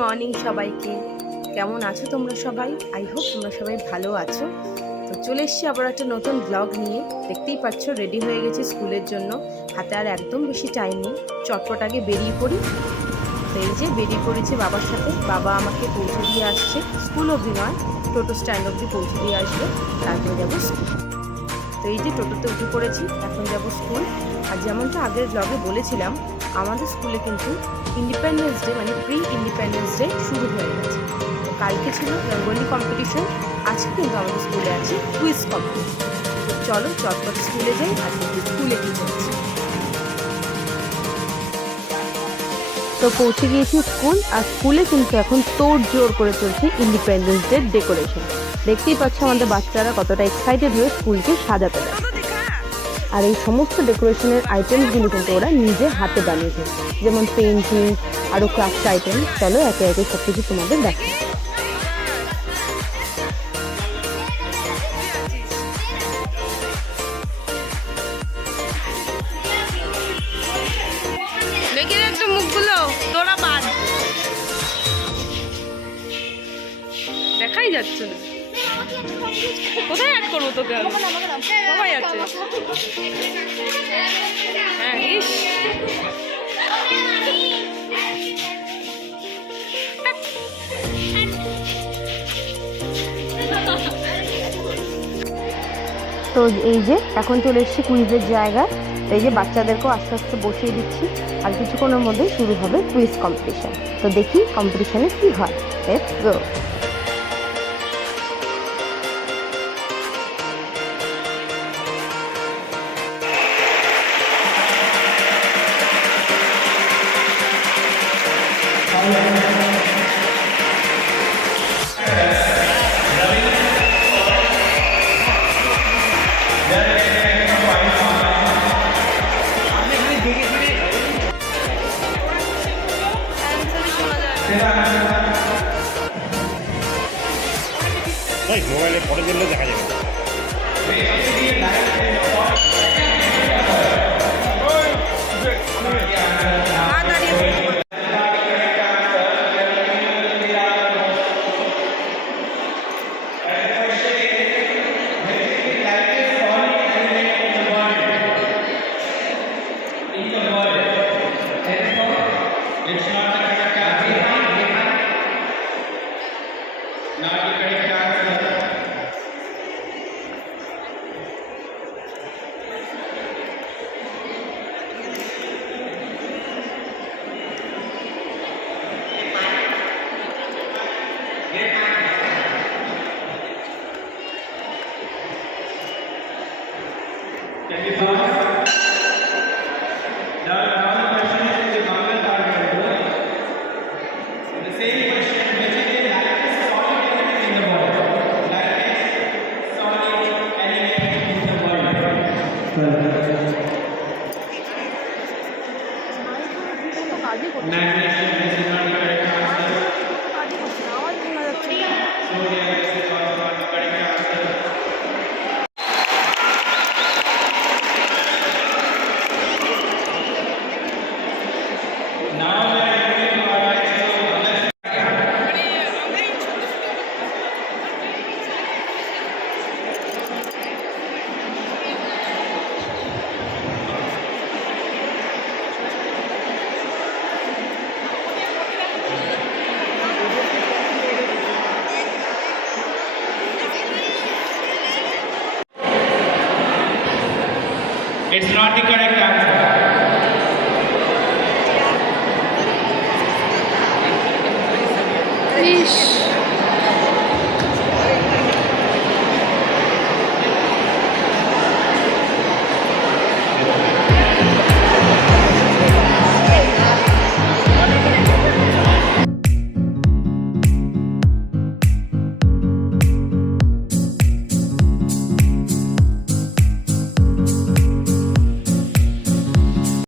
মর্নিং সবাইকে। কেমন আছো তোমরা সবাই? আই হোপ তোমরা সবাই ভালো আছো। তো চলে এসেছি আবার একটা নতুন ব্লগ নিয়ে। দেখতেই পাচ্ছ রেডি হয়ে গেছি স্কুলের জন্য। হাতে আর একদম বেশি টাইম নেই, চটপট আগে বেরিয়ে পড়ি। তো এই যে বেরিয়ে পড়েছে বাবার সাথে। বাবা আমাকে পৌঁছে দিয়ে আসছে, স্কুল অবধি নয়, টোটো স্ট্যান্ড অবধি পৌঁছে দিয়ে আসবে, তারপরে যাবো স্কুল। তো এই যে টোটোতে উঠে পড়েছি, এখন যাব স্কুল। আর যেমনটা আগের ব্লগে বলেছিলাম, আমাদের স্কুলে কিন্তু ইন্ডিপেন্ডেন্স ডে মানে প্রি ইন্ডিপেন্ডেন্স ডে শুরু হয়ে গেছে। তো কালকে ছিল রঙ্গোলি কম্পিটিশন, আজকে কিন্তু আমাদের স্কুলে আছে কুইজ কম্পিটিশন। তো চলো চটপট স্কুলে যাই আর কিন্তু স্কুলে কি চলছে। তো পৌঁছে গিয়েছি স্কুল, আর স্কুলে কিন্তু এখন তোড় জোর করে চলছে ইন্ডিপেন্ডেন্স ডে ডেকোরেশন। দেখতেই পাচ্ছ আমাদের বাচ্চারা কতটা এক্সাইটেড হয়ে স্কুলকে সাজাতে দেয়। আর এই সমস্ত ডেকোরেশনের আইটেমসগুলো কিন্তু ওরা নিজে হাতে বানিয়েছে, যেমন পেন্টিং, আরও ক্রাফট আইটেম। চলো একে একে সব কিছু তোমাদের দেখাই। দেখে একটু মুখগুলো তোরা বাদ, দেখাই যাচ্ছে না। কোথায় অ্যাড করবো তোকে? সবাই আছে। হ্যাঁ, ইস তো এই যে এখন চলে এসেছি কুইজের জায়গায়। এই যে বাচ্চাদেরকেও আস্তে আস্তে বসিয়ে দিচ্ছি, আর কিছুক্ষণের মধ্যে শুরু হবে কুইজ কম্পিটিশন। তো দেখি কম্পিটিশনে কি হয়। Let's go. মোবাইলে ফটো তুললে দেখা যাবে। It's not the correct